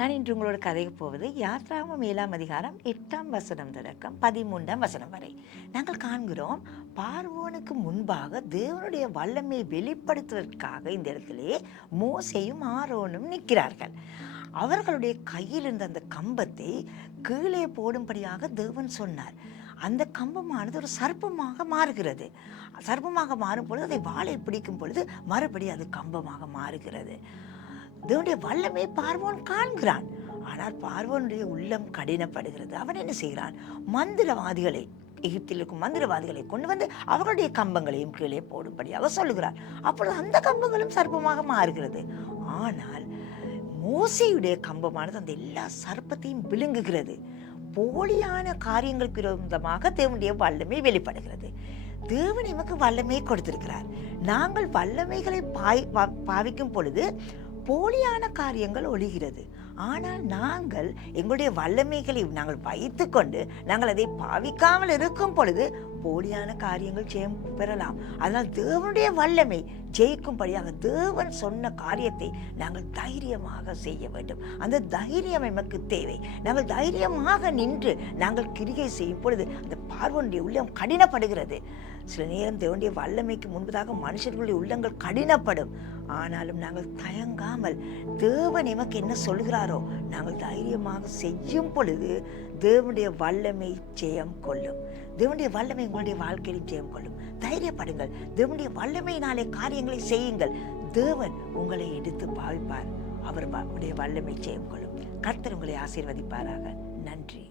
நான் இன்று உங்களோட கதைக்கு போவது யாத்ராகமம் 7ஆம் அதிகாரம் 8ஆம் வசனம் தொடக்கம் 13ஆம் வசனம் வரை. நாங்கள் காண்கிறோம், பார்வோனுக்கு முன்பாக தேவனுடைய வல்லமையை வெளிப்படுத்துவதற்காக இந்த இடத்திலே மோசேயும் ஆரோனும் நிற்கிறார்கள். அவர்களுடைய கையில் இருந்த அந்த கம்பத்தை கீழே போடும்படியாக தேவன் சொன்னார். அந்த கம்பமானது ஒரு சர்ப்பமாக மாறுகிறது. சர்ப்பமாக மாறும் பொழுது அதை வாளை பிடிக்கும் பொழுது மறுபடி அது கம்பமாக மாறுகிறது. தேவனுடைய வல்லமை பார்வோன் காண்கிறான். ஆனால் பார்வோனுடைய உள்ளம் கடினப்படுகிறது. அவன் என்ன செய்கிறான்? மந்திரவாதிகளை, எகிப்தில் இருக்கும் மந்திரவாதிகளை கொண்டு வந்து அவர்களுடைய கம்பங்களையும் கீழே போடும்படியாக சொல்லுகிறான். அப்பொழுது அந்த கம்பங்களும் சர்ப்பமாக மாறுகிறது. ஆனால் மோசேயுடைய கம்பமானது அந்த எல்லா சர்ப்பத்தையும் விழுங்குகிறது. போலியான காரியங்களுக்கு விரோதமாக தேவனுடைய வல்லமை வெளிப்படுகிறது. தேவன் நமக்கு வல்லமையை கொடுத்திருக்கிறார். நாங்கள் வல்லமைகளை பாவிக்கும் பொழுது போலியான காரியங்கள் ஒழிகிறது. ஆனால் நாங்கள் எங்களுடைய வல்லமைகளை நாங்கள் வைத்து கொண்டு நாங்கள் அதை பாவிக்காமல் இருக்கும் பொழுது போலியான காரியங்கள் ஜெயம் பெறலாம். அதனால் தேவனுடைய வல்லமை ஜெயிக்கும்படியாக தேவன் சொன்ன காரியத்தை நாங்கள் தைரியமாக செய்ய வேண்டும். அந்த தைரியம் நமக்கு தேவை. நாங்கள் தைரியமாக நின்று நாங்கள் கிரியை செய்யும் பொழுது அந்த பார்வோனுடைய உள்ளம் கடினப்படுகிறது. சில நேரம் தேவனுடைய வல்லமைக்கு முன்பதாக மனுஷர்களுடைய உள்ளங்கள் கடினப்படும். ஆனாலும் நாங்கள் தயங்காமல் தேவன் நமக்கு என்ன சொல்கிறாரோ நாங்கள் தைரியமாக செய்யும் பொழுது தேவனுடைய வல்லமை ஜெயம் கொள்ளும். தேவனுடைய வல்லமை உங்களுடைய வாழ்க்கையில் ஜெயம் கொள்ளும். தைரியப்படுங்கள். தேவனுடைய வல்லமையினாலே காரியங்களை செய்யுங்கள். தேவன் உங்களை எடுத்து பாவிப்பார். அவருடைய வல்லமை ஜெயம் கொள்ளும். கர்த்தர் உங்களை ஆசீர்வதிப்பாராக. நன்றி.